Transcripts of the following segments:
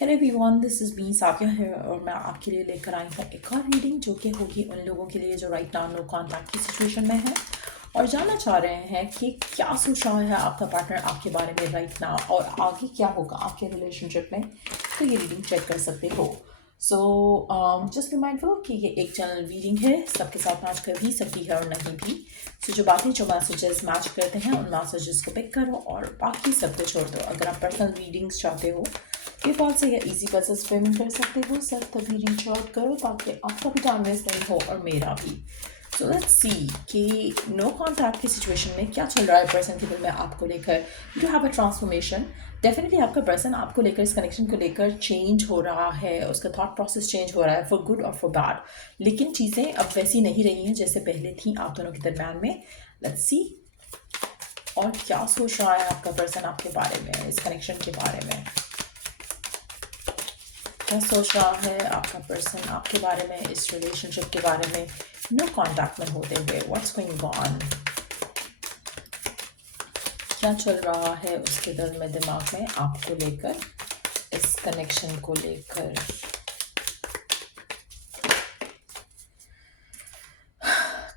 Hello everyone, this is me Safia है और मैं आपके लिए लेकर आई हूँ एक और रीडिंग जो कि होगी उन लोगों के लिए जो राइट नाउ नो कॉन्टैक्ट की सिचुएशन में है और जानना चाह रहे हैं कि क्या सोच रहा है आपका पार्टनर आपके बारे में राइट नाउ और आगे क्या होगा आपके रिलेशनशिप में। तो ये रीडिंग चेक कर सकते हो। सो जस्ट बी माइंडफुल कि ये एक जनरल रीडिंग है, सबके साथ मैच कर भी सकती है और नहीं भी। सो जो बातें जो मैसेजेस मैच करते हैं उन मैसेजेस को पिक करो और बाकी सब को छोड़ दो। अगर आप पर्सनल रीडिंग्स चाहते हो पेपाल से या इजी पैसेज पेमेंट कर सकते हो सर, तभी रीच आउट करो ताकि आपका भी टाइम वेस्ट नहीं हो और मेरा भी। सो लेट्स सी कि नो कॉन्टैक्ट की सिचुएशन में क्या चल रहा है पर्सन के दिल में आपको लेकर। You have a transformation. Definitely आपका पर्सन आपको लेकर, इस कनेक्शन को लेकर चेंज हो रहा है, उसका थॉट प्रोसेस चेंज हो रहा है फॉर गुड और फॉर बैड। लेकिन चीज़ें अब वैसी नहीं रही हैं जैसे पहले थी आप दोनों के दरम्यान में। लेट्स सी और क्या सोच रहा है आपका पर्सन आपके बारे में, इस कनेक्शन के बारे में। क्या सोच रहा है आपका पर्सन आपके बारे में, इस रिलेशनशिप के बारे में नो कॉन्टैक्ट में होते हुए। व्हाट्स गोइंग ऑन, क्या चल रहा है उसके दिल में, दिमाग में आपको लेकर, इस कनेक्शन को लेकर।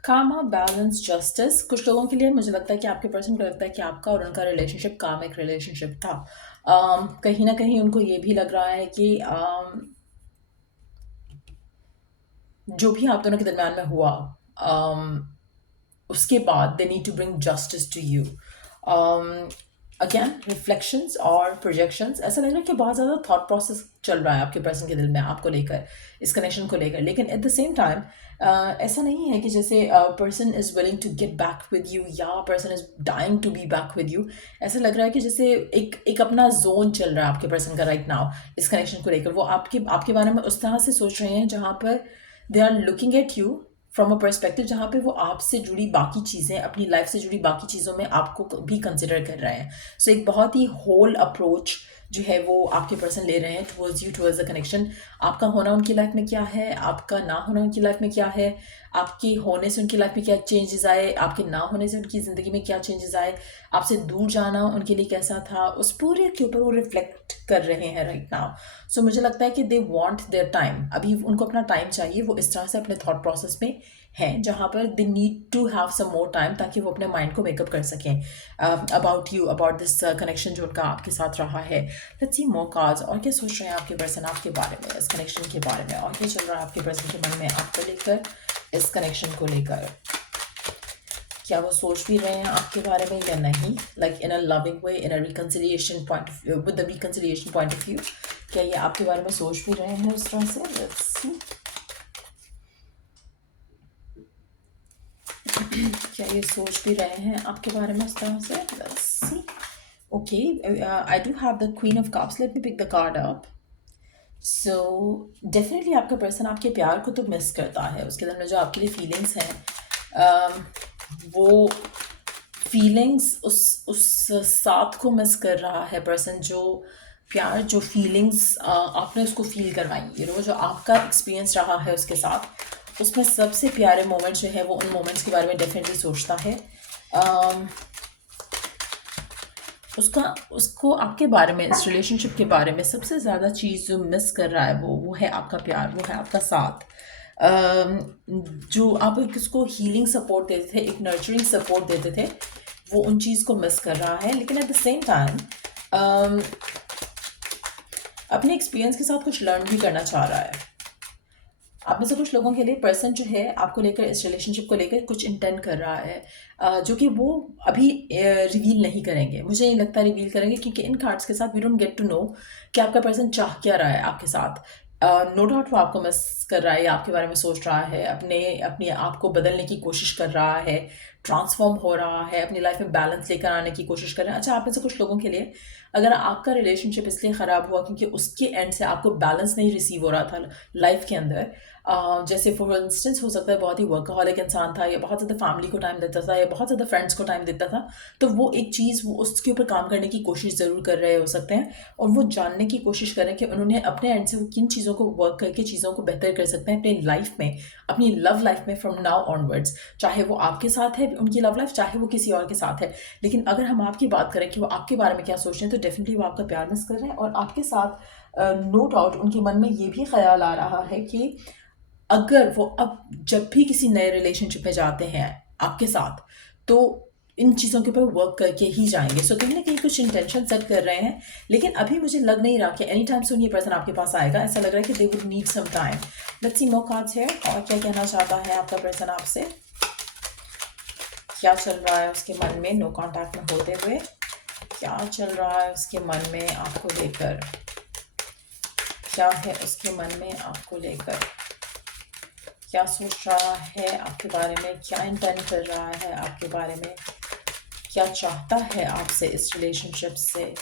कामा, बैलेंस, जस्टिस। कुछ लोगों के लिए मुझे लगता है कि आपके पर्सन को लगता है कि आपका और उनका रिलेशनशिप कामिक रिलेशनशिप था। कहीं ना कहीं उनको ये भी लग रहा है कि जो भी आप दोनों के दरम्यान में हुआ, उसके बाद they need to bring justice to you. Again reflections और प्रोजेक्शंस, ऐसा लग रहा है कि बहुत ज़्यादा थॉट प्रोसेस चल रहा है आपके पर्सन के दिल में आपको लेकर, इस कनेक्शन को लेकर। लेकिन एट द सेम टाइम ऐसा नहीं है कि जैसे person is willing to get back with you या person is dying to be back with you. ऐसा लग रहा है कि जैसे एक अपना जोन चल रहा है आपके पर्सन का राइट नाउ इस कनेक्शन को लेकर। वो आपके आपके बारे में उस तरह से सोच रहे हैं जहाँ पर they are looking at you from a perspective जहाँ पे वो आपसे जुड़ी बाकी चीज़ें, अपनी लाइफ से जुड़ी बाकी चीज़ों में आपको भी कंसिडर कर रहे हैं। सो एक बहुत ही होल अप्रोच जो है वो आपके पर्सन ले रहे हैं towards you, towards the connection. आपका होना उनकी लाइफ में क्या है, आपका ना होना उनकी लाइफ में क्या है, आपके होने से उनकी लाइफ में क्या चेंजेस आए, आपके ना होने से उनकी ज़िंदगी में क्या चेंजेस आए, आपसे दूर जाना उनके लिए कैसा था, उस पूरे के ऊपर वो रिफ्लेक्ट कर रहे हैं राइट नाउ। सो मुझे लगता है कि दे वांट देयर टाइम, अभी उनको अपना टाइम चाहिए। वो इस तरह से अपने थॉट प्रोसेस में हैं जहाँ पर they need to have some more time ताकि वो अपने माइंड को मेकअप कर सकें about you, about this connection जो उनका आपके साथ रहा है। Let's see more cards. और क्या सोच रहे हैं आपके पर्सन आपके बारे में, इस कनेक्शन के बारे में, और क्या चल रहा है आपके पर्सन के मन में आपको लेकर, इस कनेक्शन को लेकर। क्या वो सोच भी रहे हैं आपके बारे में या नहीं, like in a loving way, in a reconciliation point of view, with the reconciliation point of view. क्या ये आपके बारे में सोच भी रहे हैं उस तरह से। लेट्स सी क्या ये सोच भी रहे हैं आपके बारे में इस तरह से। Let's see. Okay, I do have the queen of cups. Let me pick the card up. So definitely आपका पर्सन आपके प्यार को तो मिस करता है, उसके अंदर में जो आपके लिए फीलिंग्स हैं, वो फीलिंग्स उस साथ को मिस कर रहा है पर्सन। जो प्यार, जो फीलिंग्स आपने उसको फील करवाई, जो आपका एक्सपीरियंस रहा है उसके साथ, उसमें सबसे प्यारे मोमेंट्स जो है वो उन मोमेंट्स के बारे में डेफिनेटली सोचता है। उसको आपके बारे में, इस रिलेशनशिप के बारे में सबसे ज़्यादा चीज़ जो मिस कर रहा है वो है आपका प्यार, वो है आपका साथ। जो आप उसको हीलिंग सपोर्ट देते थे, एक नर्चरिंग सपोर्ट देते थे, वो उन चीज़ को मिस कर रहा है। लेकिन एट द सेम टाइम अपने एक्सपीरियंस के साथ कुछ लर्न भी करना चाह रहा है। आप में से कुछ लोगों के लिए पर्सन जो है आपको लेकर, इस रिलेशनशिप को लेकर कुछ इंटेंट कर रहा है, जो कि वो अभी रिवील नहीं करेंगे। मुझे नहीं लगता रिवील करेंगे क्योंकि इन कार्ड्स के साथ we don't get to know कि आपका पर्सन चाह क्या रहा है आपके साथ। नो डाउट वो आपको मिस कर रहा है या आपके बारे में सोच रहा है, अपने आप को बदलने की कोशिश कर रहा है, ट्रांसफॉर्म हो रहा है, अपनी लाइफ में बैलेंस लेकर आने की कोशिश कर रहे हैं। अच्छा, आप में से कुछ लोगों के लिए अगर आपका रिलेशनशिप इसलिए ख़राब हुआ क्योंकि उसके एंड से आपको बैलेंस नहीं रिसीव हो रहा था लाइफ के अंदर, जैसे फॉर इंस्टेंस हो सकता है बहुत ही वर्कहॉलिक इंसान था, या बहुत ज़्यादा फैमिली को टाइम देता था, या बहुत ज़्यादा फ्रेंड्स को टाइम देता था, तो वो एक चीज़, वो उसके ऊपर काम करने की कोशिश ज़रूर कर रहे हो सकते हैं और वो जानने की कोशिश कर रहे हैं कि उन्होंने अपने एंड से वो किन चीज़ों को वर्क करके चीज़ों को बेहतर कर सकते हैं अपनी लाइफ में, अपनी लव लाइफ में फ्रॉम नाउ ऑनवर्ड्स। चाहे वो आपके साथ है उनकी लव लाइफ, चाहे वो किसी और के साथ है। लेकिन अगर हम आपकी बात करें कि वो आपके बारे में क्या सोच रहे हैं, तो डेफिनेटली वो आपका प्यार मिस कर रहे हैं और आपके साथ नो डाउट उनके मन में ये भी ख्याल आ रहा है कि अगर वो अब जब भी किसी नए रिलेशनशिप में जाते हैं आपके साथ, तो इन चीज़ों के ऊपर वर्क करके ही जाएंगे। सो कहीं ना कहीं कुछ इंटेंशन सेट कर रहे हैं, लेकिन अभी मुझे लग नहीं रहा कि एनी टाइम सून ये पर्सन आपके पास आएगा। ऐसा लग रहा है कि they would need some time. Let's see more cards here, और क्या कहना चाहता है आपका पर्सन आपसे, क्या चल रहा है उसके मन में नो कांटेक्ट में होते हुए, क्या चल रहा है उसके मन में आपको लेकर, क्या है उसके मन में आपको लेकर, क्या सोच रहा है आपके बारे में, क्या इंटेंट कर रहा है आपके बारे में, क्या चाहता है आपसे इस रिलेशनशिप से।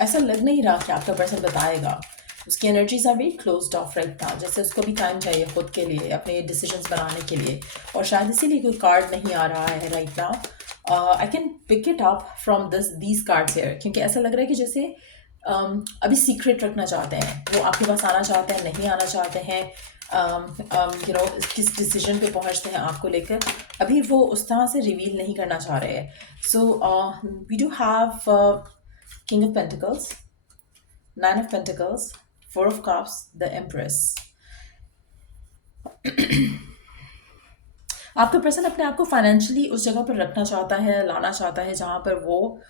ऐसा लग नहीं रहा कि आपका पर्सन बताएगा। उसकी energies are very closed off right now, जैसे उसको भी टाइम चाहिए खुद के लिए, अपने डिसीजंस बनाने के लिए, और शायद इसीलिए कोई कार्ड नहीं आ रहा है right now. I can pick it up from these cards here, क्योंकि ऐसा लग रहा है कि जैसे अभी सीक्रेट रखना चाहते हैं, वो आपके पास आना चाहते हैं, नहीं आना चाहते हैं, यू नो किस डिसीजन पे पहुंचते हैं आपको लेकर, अभी वो उस तरह से रिवील नहीं करना चाह रहे हैं। So we do have King of Pentacles, Nine of Pentacles, Four of Cups, the Empress. आपका पर्सन अपने आप को फाइनेंशियली उस जगह पर रखना चाहता है, लाना चाहता है जहाँ पर वो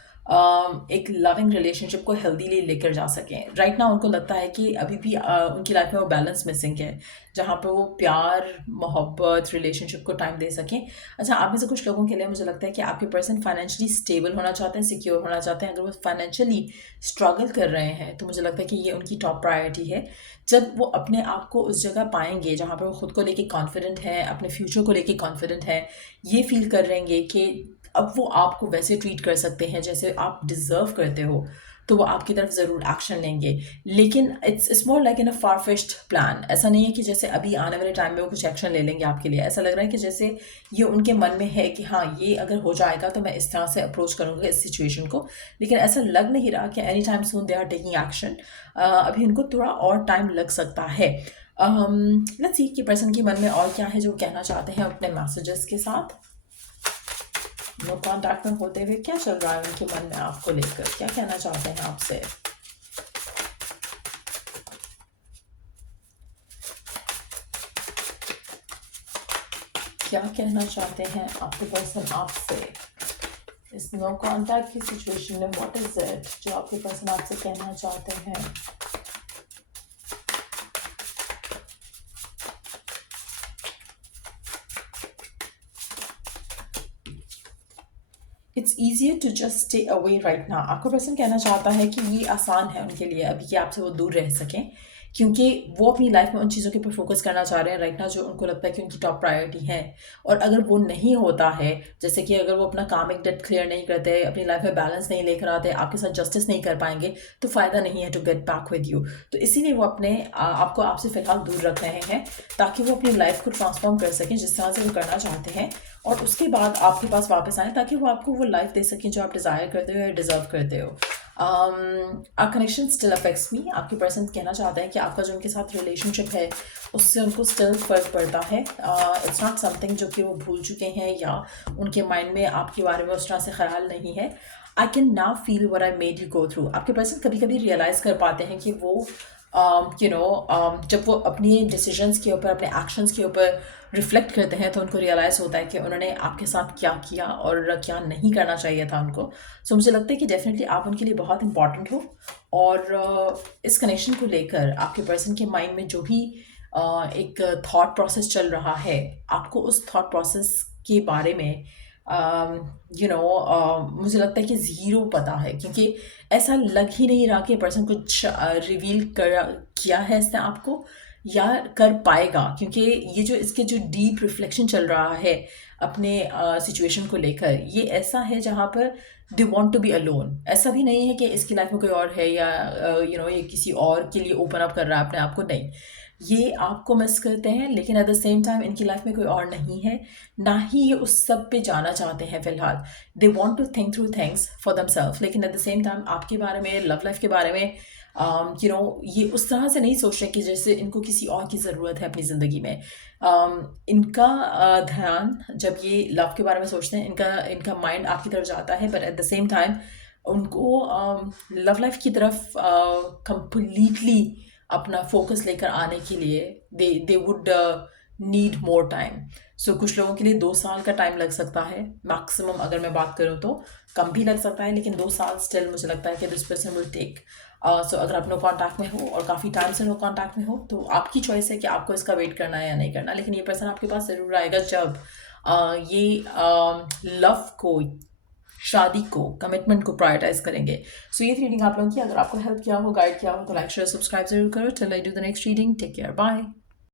एक लविंग रिलेशनशिप को हेल्दीली लेकर जा सकें। राइट नाउ उनको लगता है कि अभी भी उनकी लाइफ में वो बैलेंस मिसिंग है, जहाँ पर वो प्यार, मोहब्बत, रिलेशनशिप को टाइम दे सकें। अच्छा, आप में से कुछ लोगों के लिए मुझे लगता है कि आपके पर्सन फाइनेंशियली स्टेबल होना चाहते हैं, सिक्योर होना चाहते हैं। अगर वो फाइनेंशियली स्ट्रगल कर रहे हैं तो मुझे लगता है कि ये उनकी टॉप प्रायोरिटी है। जब वो अपने आप को उस जगह पाएंगे जहाँ पर वो खुद को लेके कॉन्फिडेंट है, अपने फ्यूचर को लेके कॉन्फिडेंट है, ये फील कर रहेंगे कि अब वो आपको वैसे ट्रीट कर सकते हैं जैसे आप डिज़र्व करते हो, तो वो आपकी तरफ ज़रूर एक्शन लेंगे। लेकिन it's more like in a far fetched plan. ऐसा नहीं है कि जैसे अभी आने वाले टाइम में वो कुछ एक्शन ले लेंगे आपके लिए। ऐसा लग रहा है कि जैसे ये उनके मन में है कि हाँ, ये अगर हो जाएगा तो मैं इस तरह से अप्रोच करूँगा इस सिचुएशन को, लेकिन ऐसा लग नहीं रहा कि any time soon they are taking action. अभी उनको थोड़ा और टाइम लग सकता है। लेट्स सी कि पर्सन के मन में और क्या है जो कहना चाहते हैं अपने मैसेजेस के साथ। नो कॉन्टैक्ट में होते हुए क्या चल रहा है उनके मन में आपको लेकर, क्या कहना चाहते हैं आपसे। क्या कहना चाहते हैं आपके पर्सन आपसे इस नो कॉन्टैक्ट की सिचुएशन में। व्हाट इज इट जो आपके पर्सन आपसे कहना चाहते हैं। It's easier to just stay away right now. आपका पर्सन कहना चाहता है कि ये आसान है उनके लिए अभी कि आपसे वो दूर रह सकें, क्योंकि वो अपनी लाइफ में उन चीज़ों के ऊपर फोकस करना चाह रहे हैं राइट नाउ जो उनको लगता है कि उनकी टॉप प्रायोरिटी है। और अगर वो नहीं होता है, जैसे कि अगर वो अपना कामिक डेट क्लियर नहीं करते, अपनी लाइफ में बैलेंस नहीं लेकर आते, आपके साथ जस्टिस नहीं कर पाएंगे, तो फ़ायदा नहीं है to get back with you. तो इसीलिए वो अपने आपको आपसे फ़िलहाल दूर रख रहे हैं, ताकि वो अपनी लाइफ को ट्रांसफॉर्म कर सकें जिस तरह से वो करना चाहते हैं, और उसके बाद आपके पास वापस आएँ ताकि वो आपको वो लाइफ दे सकें जो आप डिज़ायर करते हो या डिज़र्व करते हो। Our connection still affects me. आपके पर्सन कहना चाहते हैं कि आपका जो उनके साथ रिलेशनशिप है उससे उनको स्टिल फ़र्क पड़ता है। इट्स नॉट समथिंग जो कि वो भूल चुके हैं या उनके माइंड में आपके बारे में उस तरह से ख्याल नहीं है। I can now feel what I made you go through. आपके पर्सन कभी कभी रियलाइज़ कर पाते हैं कि वो जब वो अपनी डिसीजंस के ऊपर, अपने एक्शंस के ऊपर रिफ्लेक्ट करते हैं, तो उनको रियलाइज़ होता है कि उन्होंने आपके साथ क्या किया और क्या नहीं करना चाहिए था उनको। सो मुझे लगता है कि डेफिनेटली आप उनके लिए बहुत इंपॉर्टेंट हो, और इस कनेक्शन को लेकर आपके पर्सन के माइंड में जो भी एक थॉट प्रोसेस चल रहा है, आपको उस थॉट प्रोसेस के बारे में मुझे लगता है कि ज़ीरो पता है, क्योंकि ऐसा लग ही नहीं रहा कि पर्सन कुछ रिवील कर किया है इसने आपको या कर पाएगा, क्योंकि ये जो इसके जो डीप रिफ्लेक्शन चल रहा है अपने सिचुएशन को लेकर, ये ऐसा है जहाँ पर they want to be alone. ऐसा भी नहीं है कि इसकी लाइफ में कोई और है या ये किसी और के लिए ओपन अप कर रहा है अपने आप को, नहीं। ये आपको मिस करते हैं, लेकिन एट द सेम टाइम इनकी लाइफ में कोई और नहीं है, ना ही ये उस सब पे जाना चाहते हैं फ़िलहाल। They want to think through things for themselves, लेकिन एट द सेम टाइम आपके बारे में, लव लाइफ के बारे में ये उस तरह से नहीं सोच रहे कि जैसे इनको किसी और की ज़रूरत है अपनी ज़िंदगी में। इनका ध्यान जब ये लव के बारे में सोचते हैं, इनका इनका माइंड आपकी तरफ जाता है, but at the same time उनको लव लाइफ की तरफ कंप्लीटली अपना फोकस लेकर आने के लिए they would need more time. So कुछ लोगों के लिए 2 साल का टाइम लग सकता है मैक्सिमम, अगर मैं बात करूँ तो कम भी लग सकता है, लेकिन 2 साल स्टिल मुझे लगता है कि दिस पर्सन विल टेक. सो अगर आप नो कॉन्टैक्ट में हो और काफ़ी टाइम से नो कॉन्टैक्ट में हो तो आपकी चॉइस है कि आपको इसका वेट करना है या नहीं करना, लेकिन ये पर्सन आपके पास ज़रूर आएगा जब ये लव को, शादी को, कमिटमेंट को प्रायोरिटाइज करेंगे. सो ये रीडिंग आप लोगों की, अगर आपको हेल्प किया हो, गाइड किया हो तो लाइक शेयर सब्सक्राइब जरूर करो. Till I do the next reading, take care, bye.